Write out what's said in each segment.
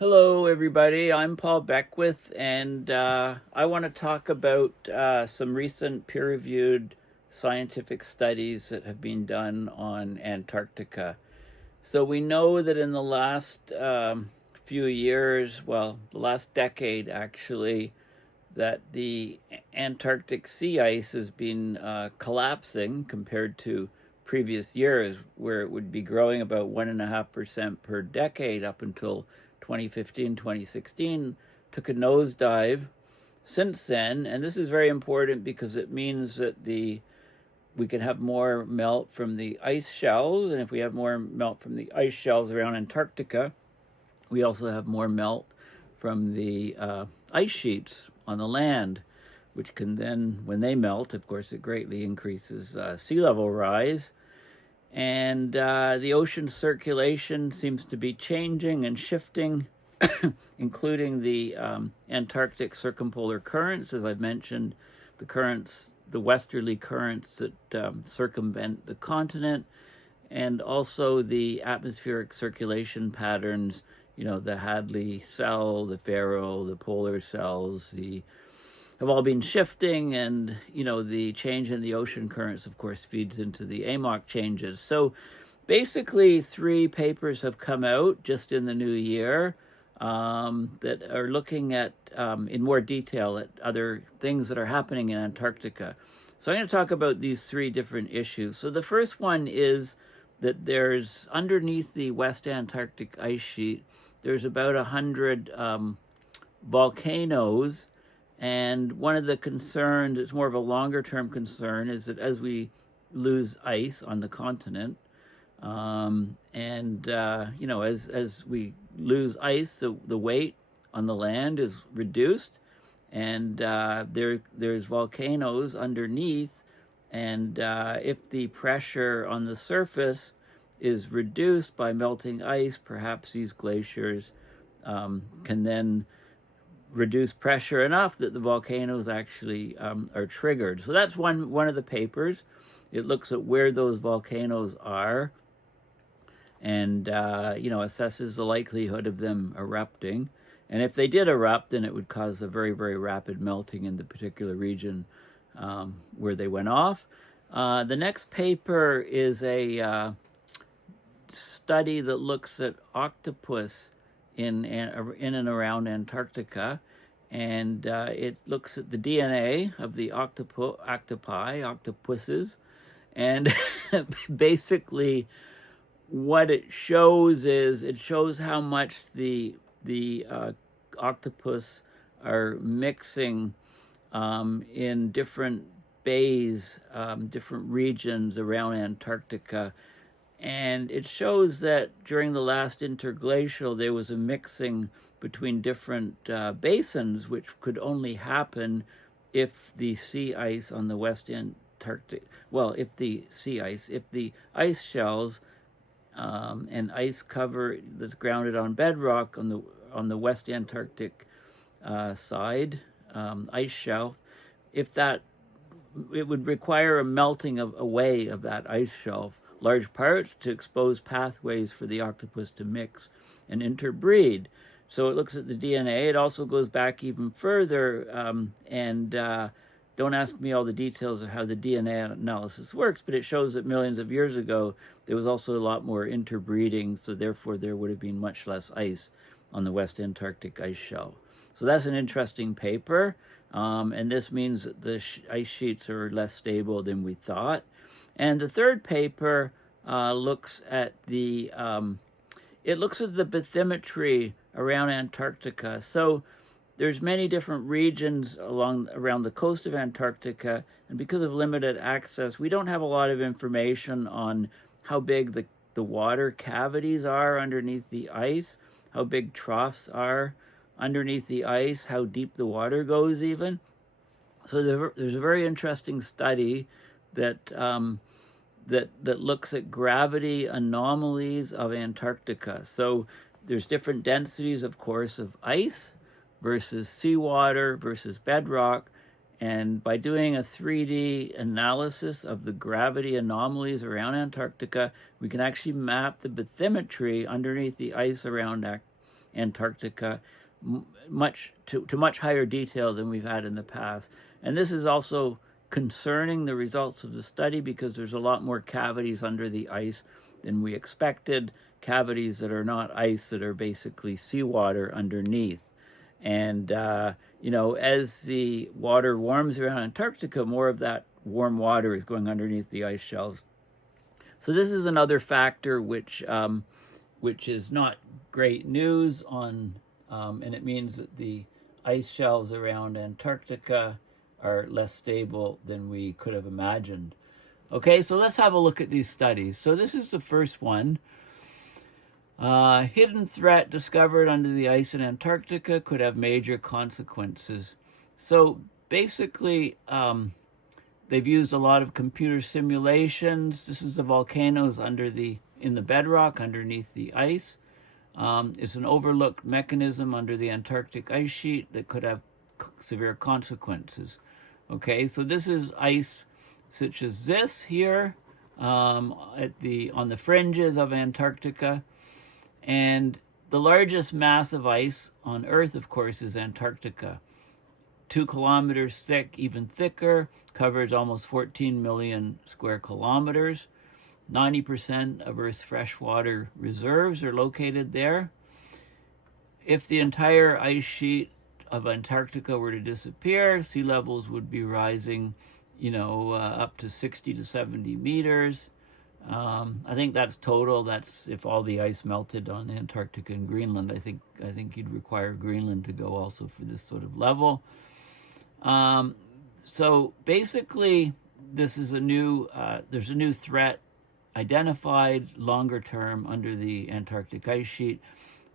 Hello, everybody. I'm Paul Beckwith, and I want to talk about some recent peer reviewed scientific studies that have been done on Antarctica. So, we know that in the last few years, well, the last decade actually, that the Antarctic sea ice has been collapsing compared to previous years, where it would be growing about 1.5% per decade up until 2015, 2016, took a nosedive since then. And this is very important because it means that we can have more melt from the ice shelves. And if we have more melt from the ice shelves around Antarctica, we also have more melt from the ice sheets on the land, which can then, when they melt, of course, it greatly increases sea level rise. And the ocean circulation seems to be changing and shifting, including the Antarctic circumpolar currents, as I've mentioned, the currents, the westerly currents that circumvent the continent, and also the atmospheric circulation patterns, the Hadley cell, the Ferrel, the polar cells, have all been shifting, and the change in the ocean currents, of course, feeds into the AMOC changes. So basically 3 papers have come out just in the new year that are looking at in more detail at other things that are happening in Antarctica. So I'm going to talk about these 3 different issues. So the first one is that there's, underneath the West Antarctic Ice Sheet, there's about 100 volcanoes. And one of the concerns, it's more of a longer term concern, is that as we lose ice on the continent, as we lose ice, the weight on the land is reduced, and there's volcanoes underneath, and if the pressure on the surface is reduced by melting ice, perhaps these glaciers can then reduce pressure enough that the volcanoes actually are triggered. So that's one of the papers. It looks at where those volcanoes are, and assesses the likelihood of them erupting. And if they did erupt, then it would cause a very, very rapid melting in the particular region where they went off. The next paper is a study that looks at octopus in and around Antarctica, and it looks at the DNA of the octopuses, and basically what it shows is it shows how much the octopus are mixing in different bays, different regions around Antarctica. And it shows that during the last interglacial, there was a mixing between different basins, which could only happen if the sea ice on the West Antarctic, if the ice shells and ice cover that's grounded on bedrock on the West Antarctic side, ice shelf, if that, it would require a melting away of that ice shelf, large parts, to expose pathways for the octopus to mix and interbreed. So it looks at the DNA. It also goes back even further, and don't ask me all the details of how the DNA analysis works, but it shows that millions of years ago, there was also a lot more interbreeding, so therefore there would have been much less ice on the West Antarctic ice shelf. So that's an interesting paper, and this means that the ice sheets are less stable than we thought. And the third paper looks at the bathymetry around Antarctica. So there's many different regions around the coast of Antarctica, and because of limited access, we don't have a lot of information on how big the water cavities are underneath the ice, how big troughs are underneath the ice, how deep the water goes even. So there's a very interesting study that looks at gravity anomalies of Antarctica. So there's different densities, of course, of ice versus seawater versus bedrock. And by doing a 3D analysis of the gravity anomalies around Antarctica, we can actually map the bathymetry underneath the ice around Antarctica to much higher detail than we've had in the past. And this is also concerning the results of the study because there's a lot more cavities under the ice than we expected, cavities that are not ice, that are basically seawater underneath. And, you know, as the water warms around Antarctica, more of that warm water is going underneath the ice shelves. So this is another factor which is not great news on, and it means that the ice shelves around Antarctica are less stable than we could have imagined. Okay, so let's have a look at these studies. So this is the first one. Hidden threat discovered under the ice in Antarctica could have major consequences. So basically, they've used a lot of computer simulations. This is the volcanoes in the bedrock underneath the ice. It's an overlooked mechanism under the Antarctic Ice Sheet that could have severe consequences. Okay, so this is ice such as this here on the fringes of Antarctica. And the largest mass of ice on Earth, of course, is Antarctica. 2 kilometers thick, even thicker, covers almost 14 million square kilometers. 90% of Earth's freshwater reserves are located there. If the entire ice sheet of Antarctica were to disappear, sea levels would be rising, you know, up to 60 to 70 meters. I think that's total. That's if all the ice melted on Antarctica and Greenland. I think you'd require Greenland to go also for this sort of level. So basically, this is there's a new threat identified longer term under the Antarctic ice sheet,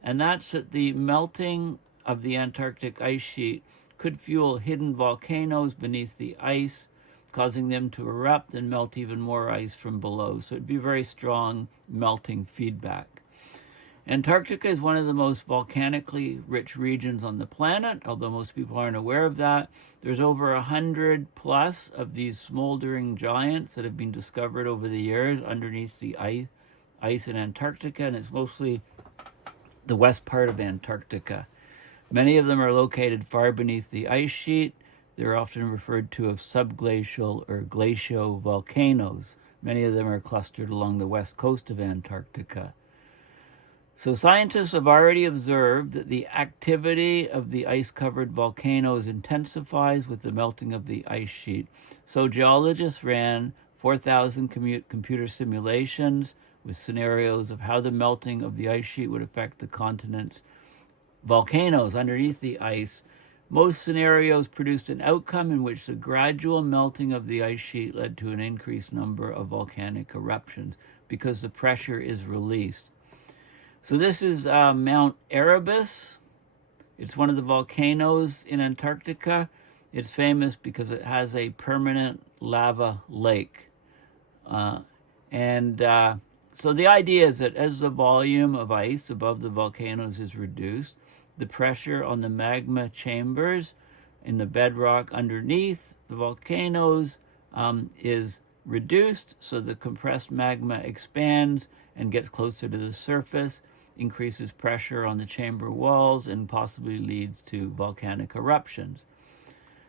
and that's that the melting of the Antarctic ice sheet could fuel hidden volcanoes beneath the ice, causing them to erupt and melt even more ice from below. So it'd be very strong melting feedback. Antarctica is one of the most volcanically rich regions on the planet, although most people aren't aware of that. There's over 100 plus of these smoldering giants that have been discovered over the years underneath the ice in Antarctica, and it's mostly the west part of Antarctica. Many of them are located far beneath the ice sheet. They're often referred to as subglacial or glacial volcanoes. Many of them are clustered along the west coast of Antarctica. So scientists have already observed that the activity of the ice-covered volcanoes intensifies with the melting of the ice sheet. So geologists ran 4,000 computer simulations with scenarios of how the melting of the ice sheet would affect the continent's volcanoes underneath the ice. Most scenarios produced an outcome in which the gradual melting of the ice sheet led to an increased number of volcanic eruptions because the pressure is released. So this is Mount Erebus. It's one of the volcanoes in Antarctica. It's famous because it has a permanent lava lake. So the idea is that as the volume of ice above the volcanoes is reduced, the pressure on the magma chambers in the bedrock underneath the volcanoes is reduced, so the compressed magma expands and gets closer to the surface, increases pressure on the chamber walls, and possibly leads to volcanic eruptions.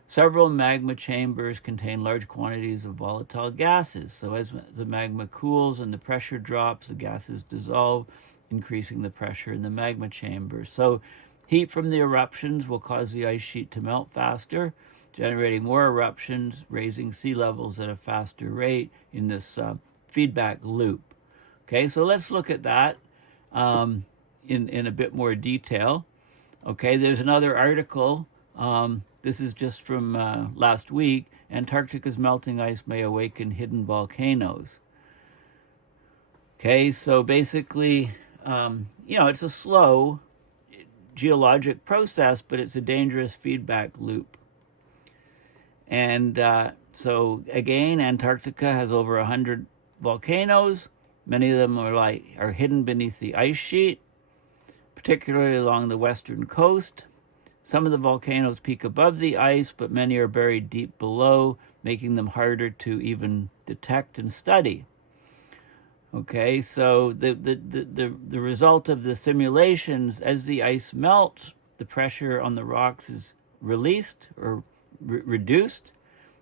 Several magma chambers contain large quantities of volatile gases, so as the magma cools and the pressure drops, the gases dissolve, increasing the pressure in the magma chamber. So heat from the eruptions will cause the ice sheet to melt faster, generating more eruptions, raising sea levels at a faster rate in this feedback loop. Okay, so let's look at that in a bit more detail. Okay, there's another article. This is just from last week. Antarctica's melting ice may awaken hidden volcanoes. Okay, so basically, it's a slow geologic process, but it's a dangerous feedback loop. And so again, Antarctica has over 100 volcanoes. Many of them are hidden beneath the ice sheet, particularly along the western coast. Some of the volcanoes peak above the ice, but many are buried deep below, making them harder to even detect and study. Okay, so the result of the simulations, as the ice melts, the pressure on the rocks is released or reduced,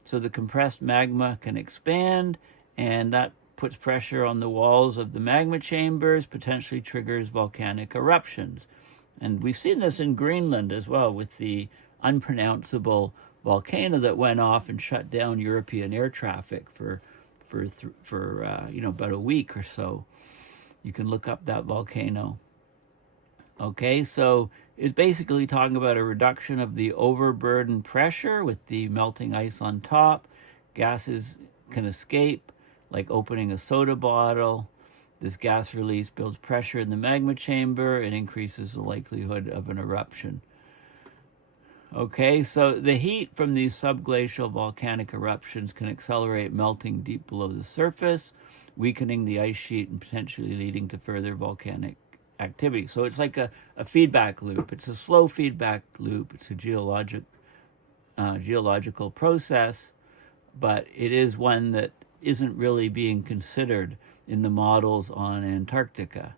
so the compressed magma can expand, and that puts pressure on the walls of the magma chambers, potentially triggers volcanic eruptions. And we've seen this in Greenland as well, with the unpronounceable volcano that went off and shut down European air traffic for about a week or so. You can look up that volcano. Okay, so it's basically talking about a reduction of the overburden pressure with the melting ice on top. Gases can escape, like opening a soda bottle. This gas release builds pressure in the magma chamber and increases the likelihood of an eruption. Okay, so the heat from these subglacial volcanic eruptions can accelerate melting deep below the surface, weakening the ice sheet and potentially leading to further volcanic activity. So it's like a feedback loop. It's a slow feedback loop. It's a geological process, but it is one that isn't really being considered in the models on Antarctica.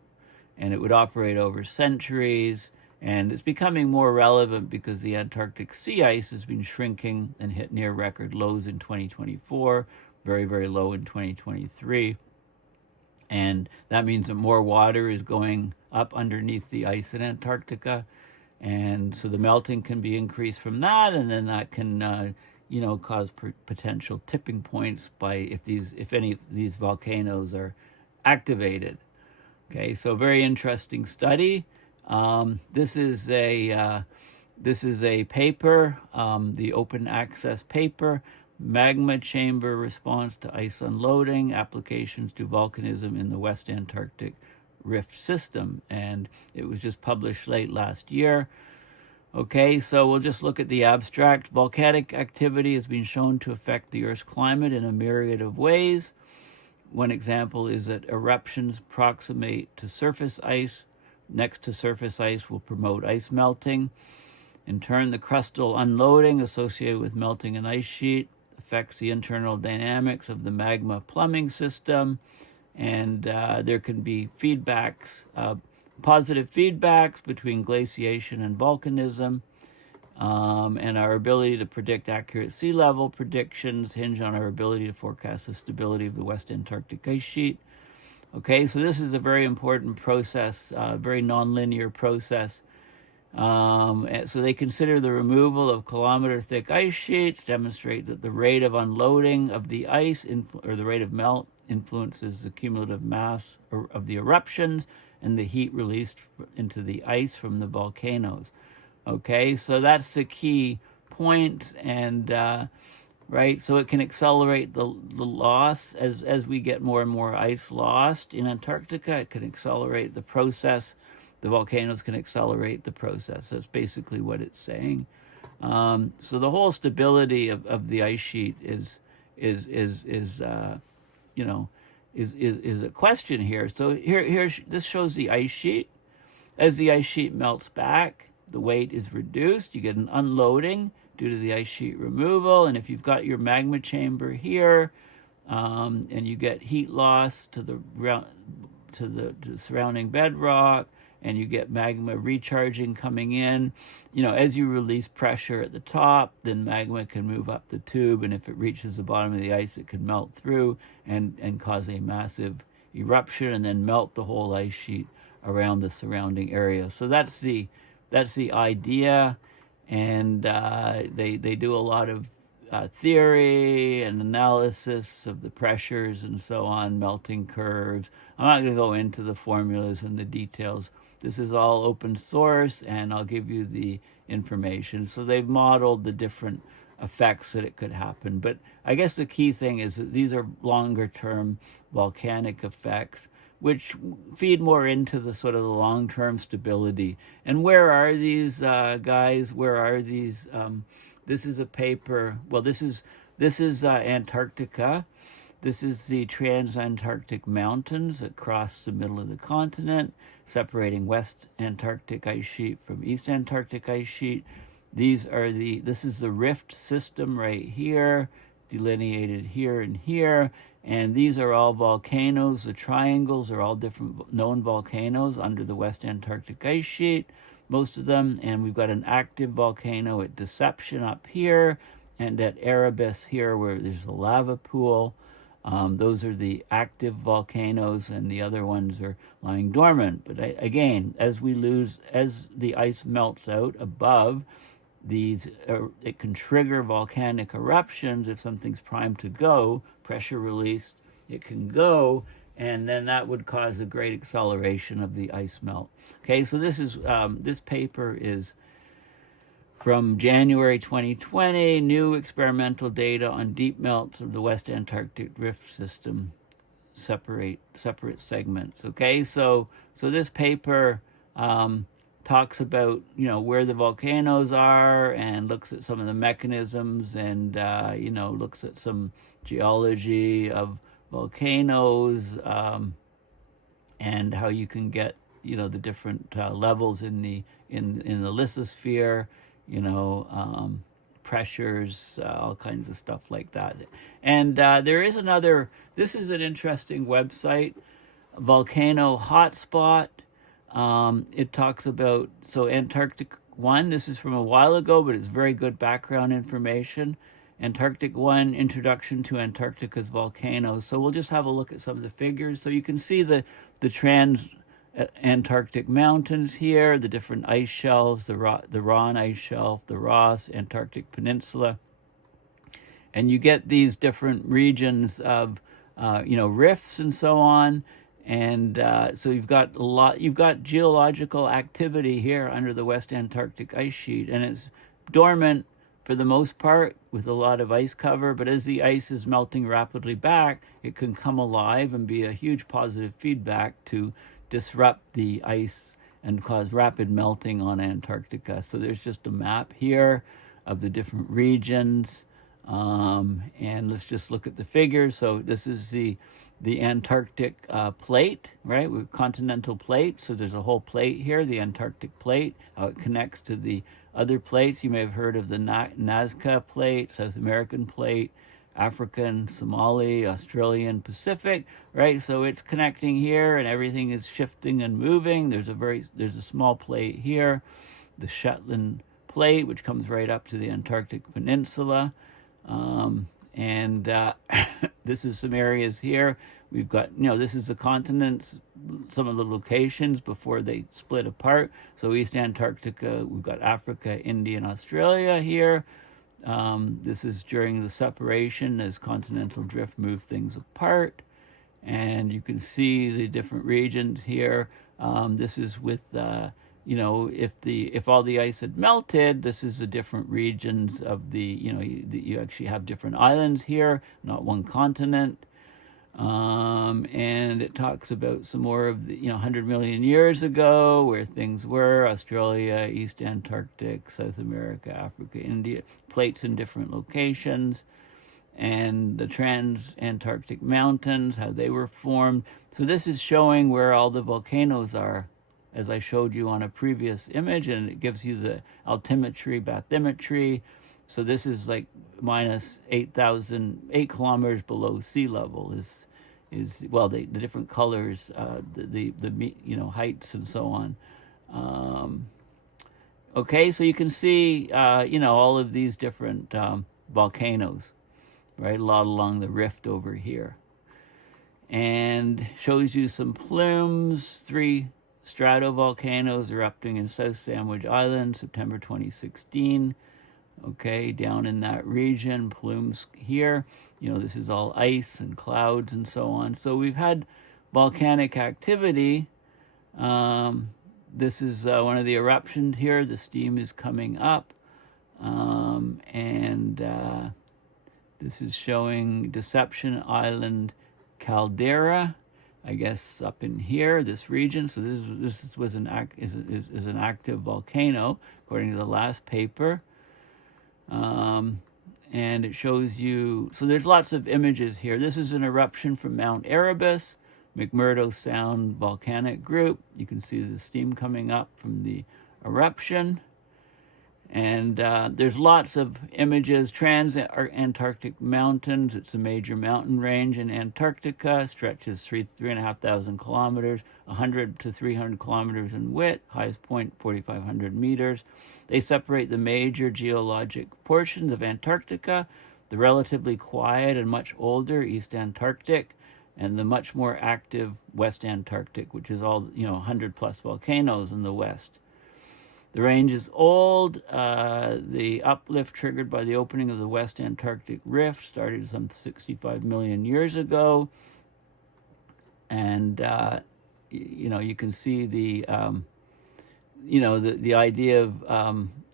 And it would operate over centuries. And it's becoming more relevant because the Antarctic sea ice has been shrinking and hit near record lows in 2024, very, very low in 2023. And that means that more water is going up underneath the ice in Antarctica. And so the melting can be increased from that, and then that can, cause potential tipping points if any of these volcanoes are activated. Okay, so very interesting study. This is a paper, the open access paper, Magma Chamber Response to Ice Unloading, Applications to Volcanism in the West Antarctic Rift System, and it was just published late last year. Okay, so we'll just look at the abstract. Volcanic activity has been shown to affect the Earth's climate in a myriad of ways. One example is that eruptions proximate to surface ice. Next to surface ice will promote ice melting. In turn, the crustal unloading associated with melting an ice sheet affects the internal dynamics of the magma plumbing system. And there can be feedbacks, positive feedbacks between glaciation and volcanism. And our ability to predict accurate sea level predictions hinge on our ability to forecast the stability of the West Antarctic Ice Sheet. Okay, so this is a very important process, very nonlinear process. So they consider the removal of kilometer-thick ice sheets, demonstrate that the rate of unloading of the ice, or the rate of melt, influences the cumulative mass of the eruptions and the heat released into the ice from the volcanoes. Okay, so that's the key point, and right, so it can accelerate the loss as we get more and more ice lost in Antarctica. It can accelerate the process. The volcanoes can accelerate the process. That's basically what it's saying. So the whole stability of the ice sheet is a question here. So here this shows the ice sheet. As the ice sheet melts back, the weight is reduced. You get an unloading due to the ice sheet removal. And if you've got your magma chamber here, and you get heat loss to the surrounding bedrock, and you get magma recharging coming in, as you release pressure at the top, then magma can move up the tube, and if it reaches the bottom of the ice, it can melt through and cause a massive eruption and then melt the whole ice sheet around the surrounding area. So that's the idea, and they do a lot of theory and analysis of the pressures and so on, melting curves. I'm not going to go into the formulas and the details. This is all open source, and I'll give you the information. So they've modeled the different effects that it could happen. But I guess the key thing is that these are longer-term volcanic effects, which feed more into the sort of the long-term stability. And where are these guys? Where are these? This is a paper. Well, this is Antarctica. This is the Transantarctic Mountains that cross the middle of the continent, separating West Antarctic Ice Sheet from East Antarctic Ice Sheet. This is the rift system right here, delineated here and here, And these are all volcanoes. The triangles are all different known volcanoes under the West Antarctic Ice Sheet, most of them. And we've got an active volcano at Deception up here, and at Erebus here where there's a lava pool. Those are the active volcanoes, and the other ones are lying dormant. But again, as the ice melts out above, it can trigger volcanic eruptions. If something's primed to go, pressure released, it can go, and then that would cause a great acceleration of the ice melt. Okay, so this paper is from January 2020, new experimental data on deep melts of the West Antarctic drift system, separate segments. Okay, so this paper talks about, where the volcanoes are, and looks at some of the mechanisms, and looks at some geology of volcanoes, and how you can get the different levels in the lithosphere, pressures, all kinds of stuff like that. And there is this is an interesting website, Volcano Hotspot. It talks about, Antarctic 1, this is from a while ago, but it's very good background information. Antarctic 1, Introduction to Antarctica's Volcanoes. So we'll just have a look at some of the figures. So you can see the trans-Antarctic mountains here, the different ice shelves, the Ron Ice Shelf, the Ross Antarctic Peninsula. And you get these different regions of, rifts and so on. And so you've got geological activity here under the West Antarctic Ice Sheet, and it's dormant for the most part with a lot of ice cover, but as the ice is melting rapidly back, it can come alive and be a huge positive feedback to disrupt the ice and cause rapid melting on Antarctica. So there's just a map here of the different regions, and let's just look at the figures. So this is the Antarctic plate, right? With continental plate. So there's a whole plate here, the Antarctic plate, how it connects to the other plates. You may have heard of the Nazca plate, South American plate, African, Somali, Australian, Pacific, right? So it's connecting here, and everything is shifting and moving. There's a small plate here, the Shetland plate, which comes right up to the Antarctic Peninsula. This is some areas here. We've got, this is the continents, some of the locations before they split apart. So East Antarctica, we've got Africa, India, and Australia here. This is during the separation as continental drift moved things apart. And you can see the different regions here. This is with, if all the ice had melted, this is the different regions of you actually have different islands here, not one continent. And it talks about some more of the, 100 million years ago, where things were, Australia, East Antarctic, South America, Africa, India, plates in different locations, and the trans-Antarctic mountains, how they were formed. So this is showing where all the volcanoes are, as I showed you on a previous image, and it gives you the altimetry, bathymetry. So this is like minus 8 kilometers below sea level is the different colors, the heights and so on. Okay, so you can see all of these different volcanoes, right? A lot along the rift over here, and shows you some plumes. 3 stratovolcanoes erupting in South Sandwich Island, September 2016. Okay, down in that region, plumes here. This is all ice and clouds and so on. So we've had volcanic activity. This is one of the eruptions here. The steam is coming up. This is showing Deception Island caldera, I guess up in here, this region. So this was an active volcano, according to the last paper. And it shows you, so there's lots of images here. This is an eruption from Mount Erebus, McMurdo Sound volcanic group. You can see the steam coming up from the eruption. And there's lots of images. Trans-Antarctic Mountains, it's a major mountain range in Antarctica, stretches 3,500 kilometers, 100 to 300 kilometers in width, highest point 4,500 meters. They separate the major geologic portions of Antarctica, the relatively quiet and much older East Antarctic, and the much more active West Antarctic, which is all, 100 plus volcanoes in the west. The range is old. The uplift triggered by the opening of the West Antarctic Rift started some 65 million years ago. And, you can see the idea of,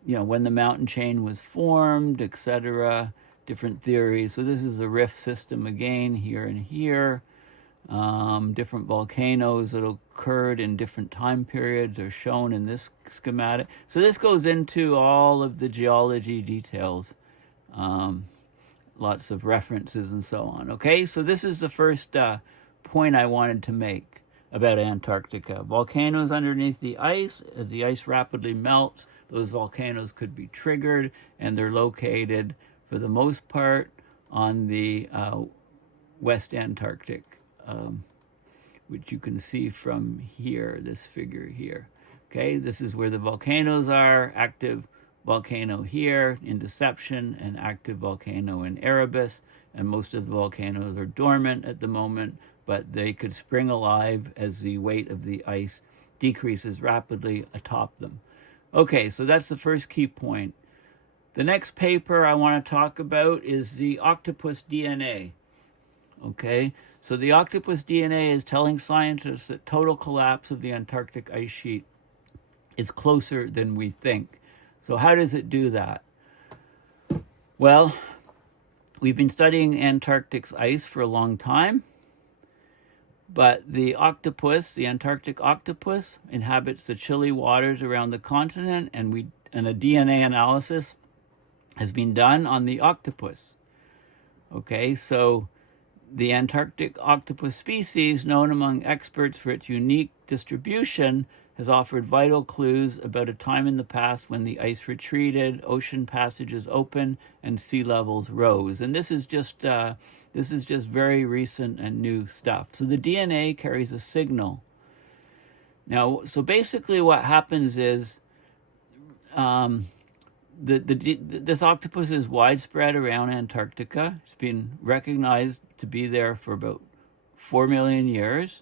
when the mountain chain was formed, etc., different theories. So this is a rift system again, here and here. Different volcanoes that occurred in different time periods are shown in this schematic. So this goes into all of the geology details, lots of references and so on. Okay, so this is the first point I wanted to make about Antarctica. Volcanoes underneath the ice. As the ice rapidly melts, those volcanoes could be triggered, and they're located, for the most part, on the West Antarctic, which you can see from here, this figure here. Okay, this is where the volcanoes are. Active volcano here in Deception, and active volcano in Erebus, and most of the volcanoes are dormant at the moment, but they could spring alive as the weight of the ice decreases rapidly atop them. Okay, so that's the first key point. The next paper I want to talk about is the Octopus DNA. Okay, so the Octopus DNA is telling scientists that total collapse of the Antarctic ice sheet is closer than we think. So how does it do that? Well, we've been studying Antarctic's ice for a long time, but the octopus, the Antarctic octopus, inhabits the chilly waters around the continent, and a DNA analysis has been done on the octopus. Okay, so the Antarctic octopus species, known among experts for its unique distribution, has offered vital clues about a time in the past when the ice retreated, ocean passages opened, and sea levels rose. And this is just very recent and new stuff. So the DNA carries a signal. Now, so basically what happens is this octopus is widespread around Antarctica. It's been recognized to be there for about 4 million years.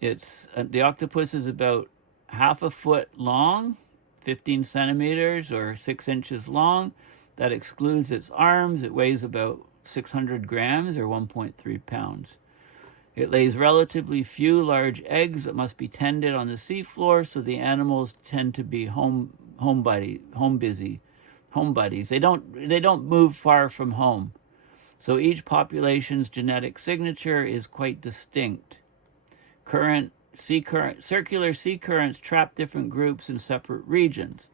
The octopus is about half a foot long, 15 centimeters or 6 inches long. That excludes its arms. It weighs about 600 grams or 1.3 pounds. It lays relatively few large eggs that must be tended on the seafloor, so the animals tend to be home buddies. They don't move far from home. So each population's genetic signature is quite distinct. Circular sea currents trap different groups in separate regions.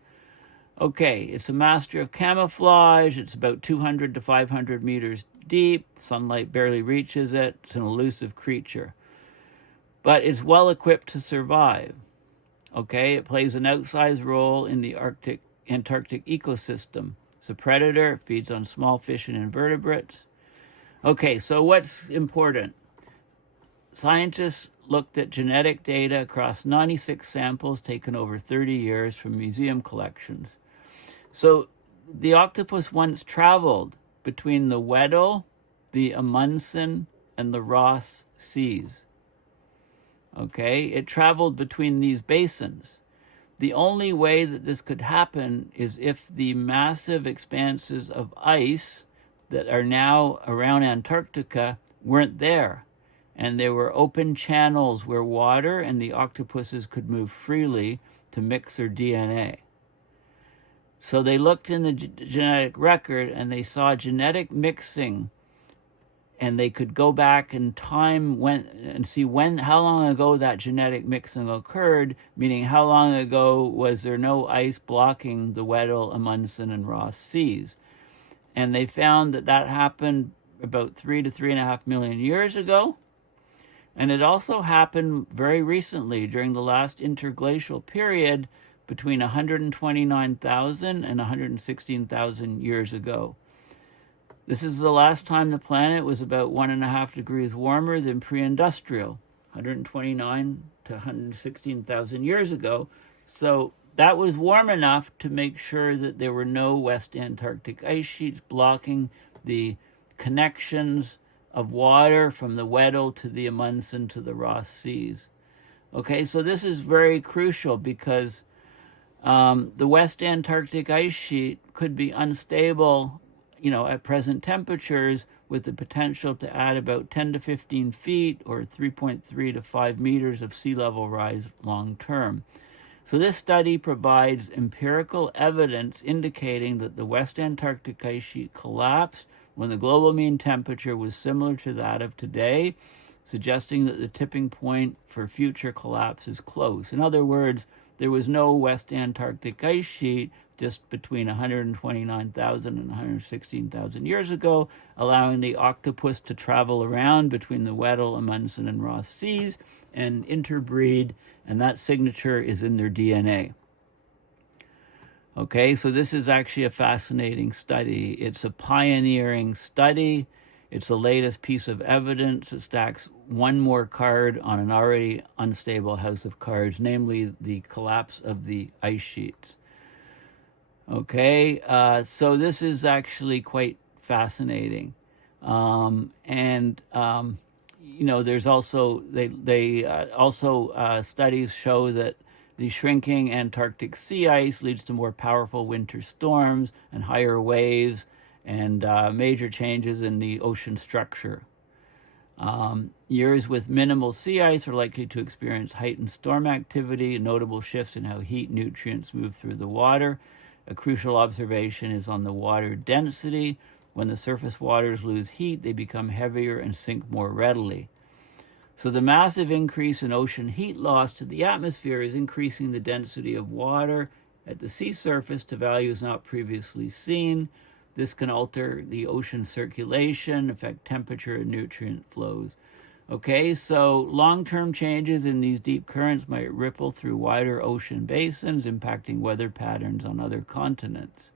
Okay, it's a master of camouflage. It's about 200 to 500 meters deep. Sunlight barely reaches it. It's an elusive creature. But it's well equipped to survive. Okay, it plays an outsized role in the Antarctic ecosystem. It's a predator, feeds on small fish and invertebrates. Okay, so what's important? Scientists looked at genetic data across 96 samples taken over 30 years from museum collections. So the octopus once traveled between the Weddell, the Amundsen, and the Ross Seas. Okay, it traveled between these basins. The only way that this could happen is if the massive expanses of ice that are now around Antarctica weren't there, and there were open channels where water and the octopuses could move freely to mix their DNA. So they looked in the genetic record and they saw genetic mixing, and they could go back in time and see how long ago that genetic mixing occurred, meaning how long ago was there no ice blocking the Weddell, Amundsen, and Ross Seas. And they found that happened about 3 to 3.5 million years ago. And it also happened very recently during the last interglacial period. between 129,000 and 116,000 years ago. This is the last time the planet was about 1.5 degrees warmer than pre-industrial, 129 to 116,000 years ago. So that was warm enough to make sure that there were no West Antarctic ice sheets blocking the connections of water from the Weddell to the Amundsen to the Ross Seas. Okay, so this is very crucial because the West Antarctic ice sheet could be unstable, at present temperatures, with the potential to add about 10 to 15 feet or 3.3 to 5 meters of sea level rise long term. So this study provides empirical evidence indicating that the West Antarctic ice sheet collapsed when the global mean temperature was similar to that of today, suggesting that the tipping point for future collapse is close. In other words, there was no West Antarctic ice sheet just between 129,000 and 116,000 years ago, allowing the octopus to travel around between the Weddell, Amundsen, and Ross Seas and interbreed, and that signature is in their DNA. Okay, so this is actually a fascinating study. It's a pioneering study. It's the latest piece of evidence that stacks one more card on an already unstable house of cards, namely the collapse of the ice sheets. Okay, so this is actually quite fascinating. There's also, studies show that the shrinking Antarctic sea ice leads to more powerful winter storms and higher waves and major changes in the ocean structure. Years with minimal sea ice are likely to experience heightened storm activity and notable shifts in how heat nutrients move through the water. A crucial observation is on the water density. When the surface waters lose heat, they become heavier and sink more readily. So the massive increase in ocean heat loss to the atmosphere is increasing the density of water at the sea surface to values not previously seen. This can alter the ocean circulation, affect temperature and nutrient flows. Okay, so long-term changes in these deep currents might ripple through wider ocean basins, impacting weather patterns on other continents.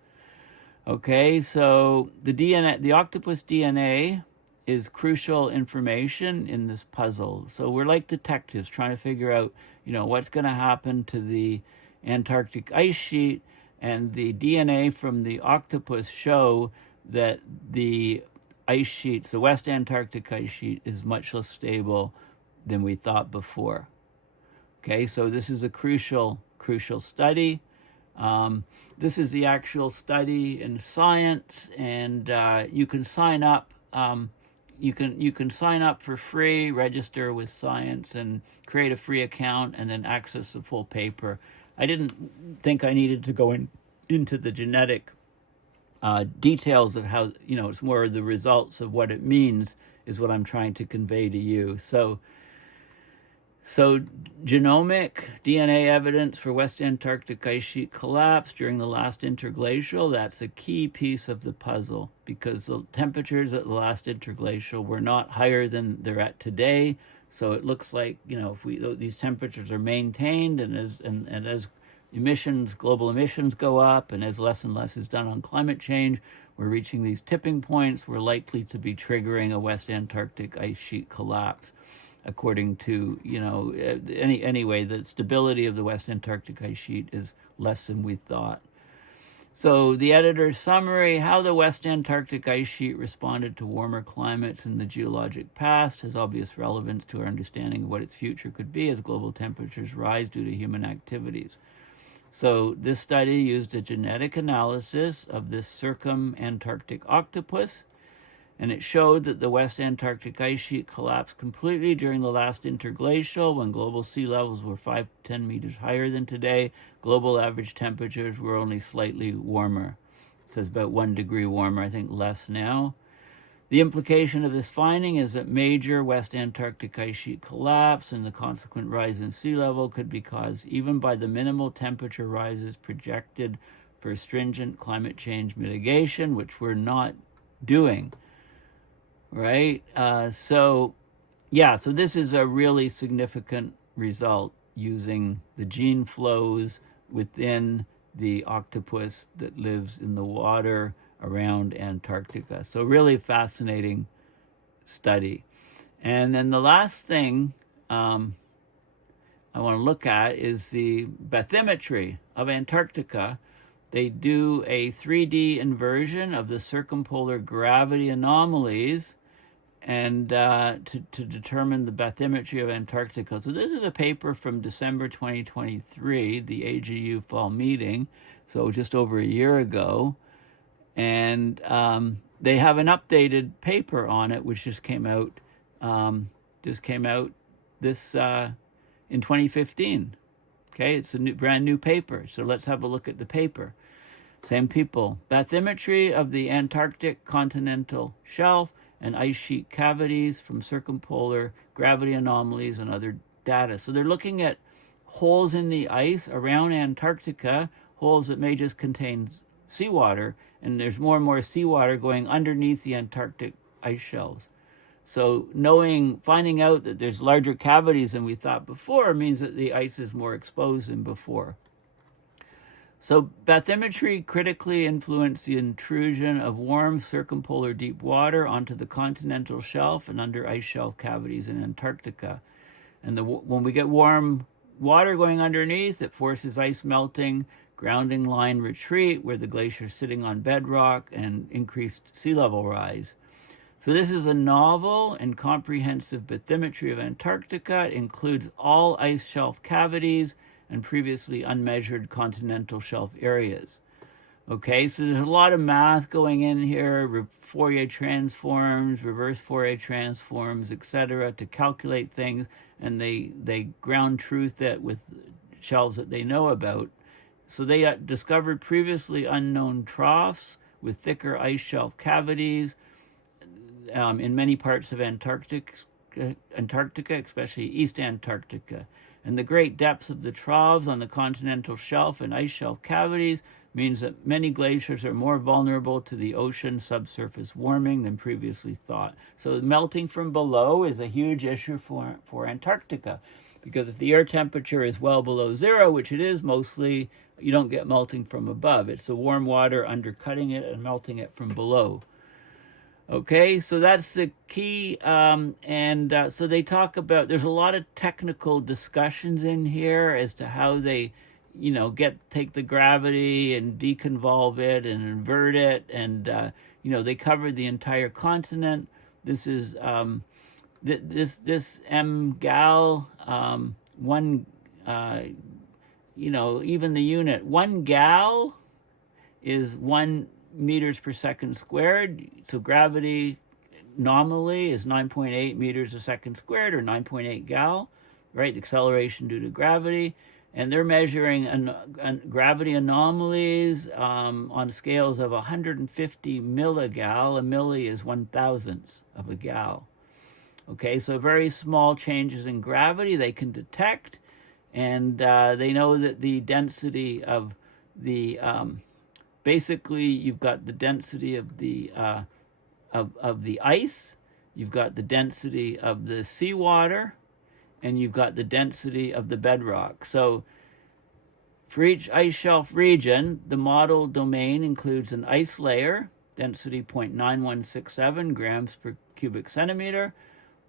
Okay, so the octopus DNA is crucial information in this puzzle. So we're like detectives trying to figure out, what's going to happen to the Antarctic ice sheet, and the DNA from the octopus show that the ice sheets, the West Antarctic ice sheet, is much less stable than we thought before. Okay, so this is a crucial study. This is the actual study in Science, and you can sign up. You can sign up for free, register with Science, and create a free account, and then access the full paper. I didn't think I needed to go into the genetic details of how, it's more the results of what it means is what I'm trying to convey to you. So genomic DNA evidence for West Antarctic ice sheet collapse during the last interglacial, that's a key piece of the puzzle because the temperatures at the last interglacial were not higher than they're at today. So it looks like, if these temperatures are maintained and as global emissions go up, and as less and less is done on climate change, we're reaching these tipping points. We're likely to be triggering a West Antarctic ice sheet collapse, according to, anyway, the stability of the West Antarctic ice sheet is less than we thought. So the editor's summary: how the West Antarctic ice sheet responded to warmer climates in the geologic past has obvious relevance to our understanding of what its future could be as global temperatures rise due to human activities. So this study used a genetic analysis of this circum-Antarctic octopus, and it showed that the West Antarctic ice sheet collapsed completely during the last interglacial when global sea levels were 5 to 10 meters higher than today. Global average temperatures were only slightly warmer. It says about 1 degree warmer, I think less now. The implication of this finding is that major West Antarctic ice sheet collapse and the consequent rise in sea level could be caused even by the minimal temperature rises projected for stringent climate change mitigation, which we're not doing, right? So this is a really significant result using the gene flows within the octopus that lives in the water around Antarctica. So really fascinating study. And then the last thing I want to look at is the bathymetry of Antarctica. They do a 3D inversion of the circumpolar gravity anomalies and to determine the bathymetry of Antarctica. So this is a paper from December 2023, the AGU fall meeting, so just over a year ago. And they have an updated paper on it, which just came out this in 2015. Okay, it's a brand new paper. So let's have a look at the paper. Same people. Bathymetry of the Antarctic continental shelf and ice sheet cavities from circumpolar gravity anomalies and other data. So they're looking at holes in the ice around Antarctica, holes that may just contain seawater, and there's more and more seawater going underneath the Antarctic ice shelves. So finding out that there's larger cavities than we thought before means that the ice is more exposed than before. So bathymetry critically influenced the intrusion of warm circumpolar deep water onto the continental shelf and under ice shelf cavities in Antarctica. And when we get warm water going underneath, it forces ice melting, grounding line retreat, where the glacier is sitting on bedrock, and increased sea level rise. So this is a novel and comprehensive bathymetry of Antarctica. It includes all ice shelf cavities and previously unmeasured continental shelf areas. Okay, so there's a lot of math going in here, Fourier transforms, reverse Fourier transforms, etc., to calculate things, and they ground truth it with shelves that they know about. So they discovered previously unknown troughs with thicker ice shelf cavities in many parts of Antarctica, especially East Antarctica. And the great depths of the troughs on the continental shelf and ice shelf cavities means that many glaciers are more vulnerable to the ocean subsurface warming than previously thought. So melting from below is a huge issue for Antarctica, because if the air temperature is well below zero, which it is mostly, you don't get melting from above. It's the warm water undercutting it and melting it from below. Okay, so that's the key, so they talk about, there's a lot of technical discussions in here as to how they, take the gravity and deconvolve it and invert it, and, they covered the entire continent. This is, this MGAL, even the unit, 1 gal is 1 meters per second squared. So gravity nominally is 9.8 meters a second squared, or 9.8 gal, right? Acceleration due to gravity. And they're measuring gravity anomalies on scales of 150 milligal. A milli is 1,000th of a gal. Okay, so very small changes in gravity they can detect, and they know that the density of the basically, you've got the density of the ice, you've got the density of the seawater, and you've got the density of the bedrock. So for each ice shelf region, the model domain includes an ice layer, density 0.9167 grams per cubic centimeter.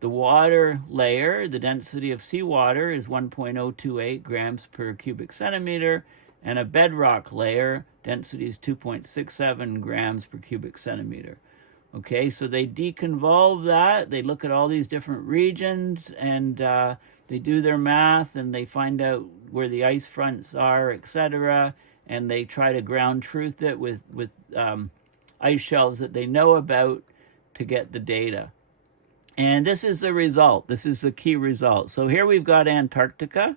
The water layer, the density of seawater is 1.028 grams per cubic centimeter, and a bedrock layer, density is 2.67 grams per cubic centimeter. Okay, so they deconvolve that, they look at all these different regions, and they do their math, and they find out where the ice fronts are, etc., and they try to ground truth it with ice shelves that they know about to get the data. And this is the result. This is the key result. So here we've got Antarctica,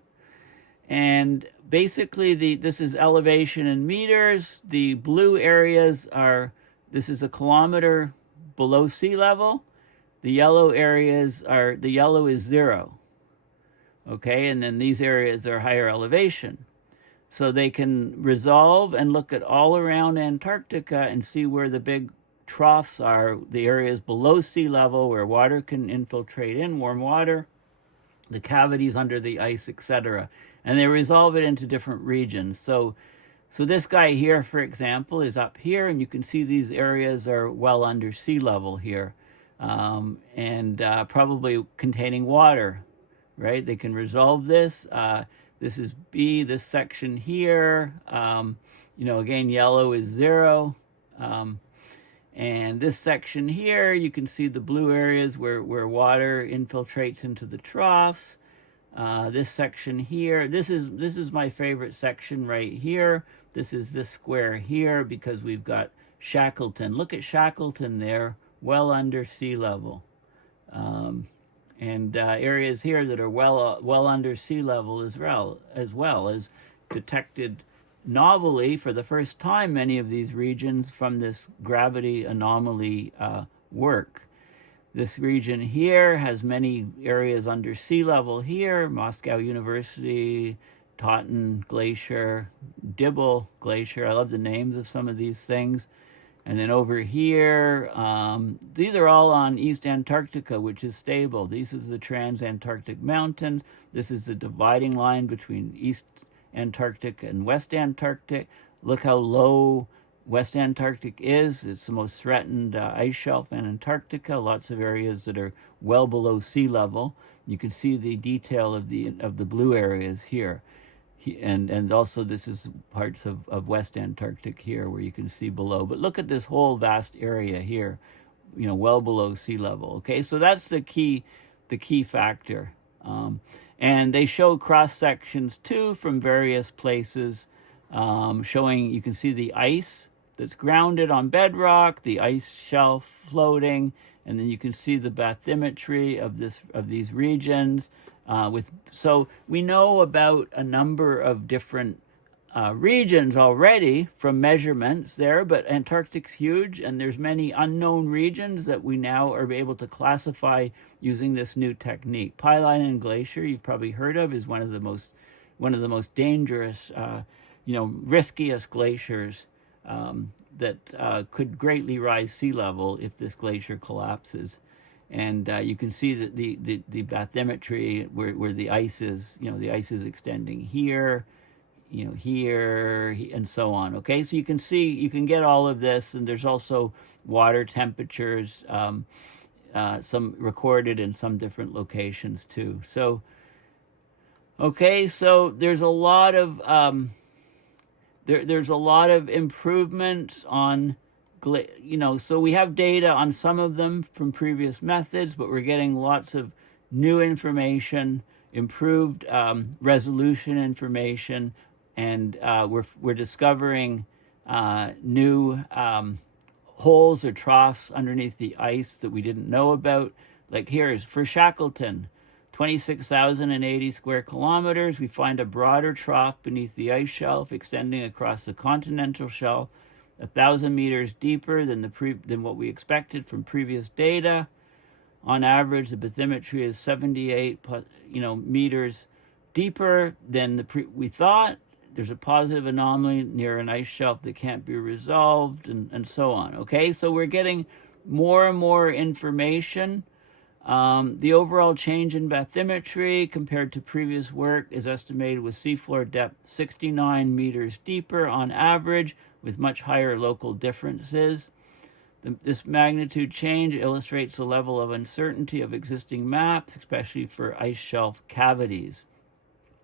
and basically this is elevation in meters. The blue areas this is a kilometer below sea level. The yellow areas the yellow is 0. Okay, and then these areas are higher elevation. So they can resolve and look at all around Antarctica and see where the big troughs are, the areas below sea level where water can infiltrate in, warm water, the cavities under the ice, etc. and they resolve it into different regions. So this guy here, for example, is up here, and you can see these areas are well under sea level here, and probably containing water, right? They can resolve this. This is B, this section here. Again, yellow is 0. And this section here, you can see the blue areas where water infiltrates into the troughs. This section here, this is my favorite section right here. This is this square here because we've got Shackleton. Look at Shackleton there, well under sea level. And areas here that are well under sea level as well as detected novelly for the first time, many of these regions from this gravity anomaly work. This region here has many areas under sea level here, Moscow University, Totten Glacier, Dibble Glacier. I love the names of some of these things. And then over here, these are all on East Antarctica, which is stable. This is the Trans-Antarctic Mountains. This is the dividing line between East Antarctic and West Antarctic. Look how low West Antarctic is. It's the most threatened ice shelf in Antarctica. Lots of areas that are well below sea level. You can see the detail of the blue areas here. And also this is parts of West Antarctic here where you can see below. But look at this whole vast area here, well below sea level. Okay, so that's the key factor. And they show cross sections too from various places, showing, you can see the ice that's grounded on bedrock, the ice shelf floating, and then you can see the bathymetry of these regions. So we know about a number of different regions already from measurements there, but Antarctic's huge, and there's many unknown regions that we now are able to classify using this new technique. Pylon Glacier, you've probably heard of, is one of the most dangerous, riskiest glaciers that could greatly rise sea level if this glacier collapses. And you can see that the bathymetry where the ice is, the ice is extending here, here, and so on. Okay, so you can get all of this, and there's also water temperatures, some recorded in some different locations too. So, okay, so there's a lot of there's a lot of improvements on. So we have data on some of them from previous methods, but we're getting lots of new information, improved resolution information, and we're discovering new holes or troughs underneath the ice that we didn't know about. Like here is for Shackleton, 26,080 square kilometers. We find a broader trough beneath the ice shelf extending across the continental shelf, 1,000 meters deeper than what we expected from previous data. On average, the bathymetry is 78 meters deeper than we thought. There's a positive anomaly near an ice shelf that can't be resolved, and so on. Okay, so we're getting more and more information. The overall change in bathymetry compared to previous work is estimated with seafloor depth 69 meters deeper on average, with much higher local differences. This magnitude change illustrates the level of uncertainty of existing maps, especially for ice shelf cavities,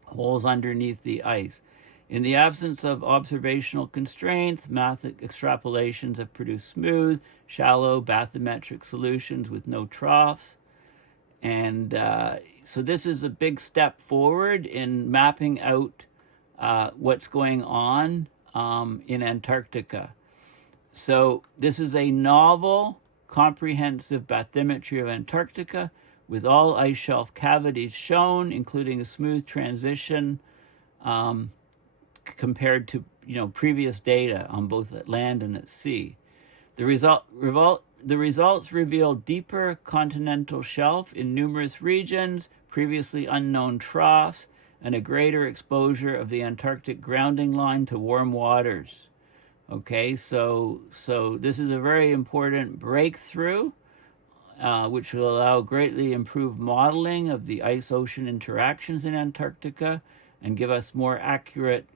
holes underneath the ice. In the absence of observational constraints, math extrapolations have produced smooth, shallow bathymetric solutions with no troughs. And so this is a big step forward in mapping out what's going on in Antarctica. So this is a novel, comprehensive bathymetry of Antarctica with all ice shelf cavities shown, including a smooth transition compared to previous data on both at land and at sea. The results reveal deeper continental shelf in numerous regions, previously unknown troughs, and a greater exposure of the Antarctic grounding line to warm waters. Okay, so this is a very important breakthrough, which will allow greatly improved modeling of the ice-ocean interactions in Antarctica, and give us more accurate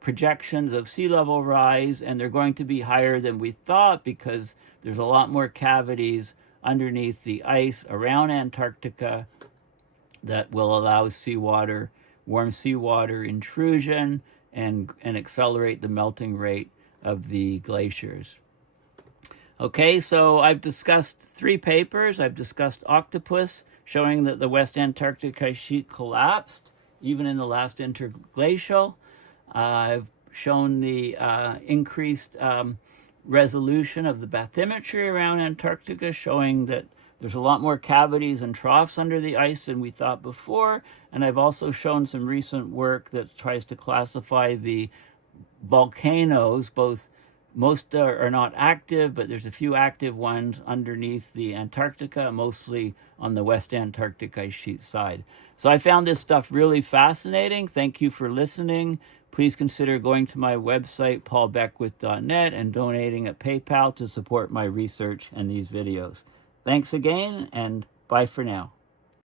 projections of sea level rise, and they're going to be higher than we thought because there's a lot more cavities underneath the ice around Antarctica that will allow seawater, warm seawater intrusion and accelerate the melting rate of the glaciers. Okay, so I've discussed 3 papers. I've discussed Octopus, showing that the West Antarctic Ice Sheet collapsed even in the last interglacial. I've shown the increased resolution of the bathymetry around Antarctica, showing that there's a lot more cavities and troughs under the ice than we thought before. And I've also shown some recent work that tries to classify the volcanoes, most are not active, but there's a few active ones underneath the Antarctica, mostly on the West Antarctic Ice Sheet side. So I found this stuff really fascinating. Thank you for listening. Please consider going to my website, paulbeckwith.net, and donating at PayPal to support my research and these videos. Thanks again, and bye for now.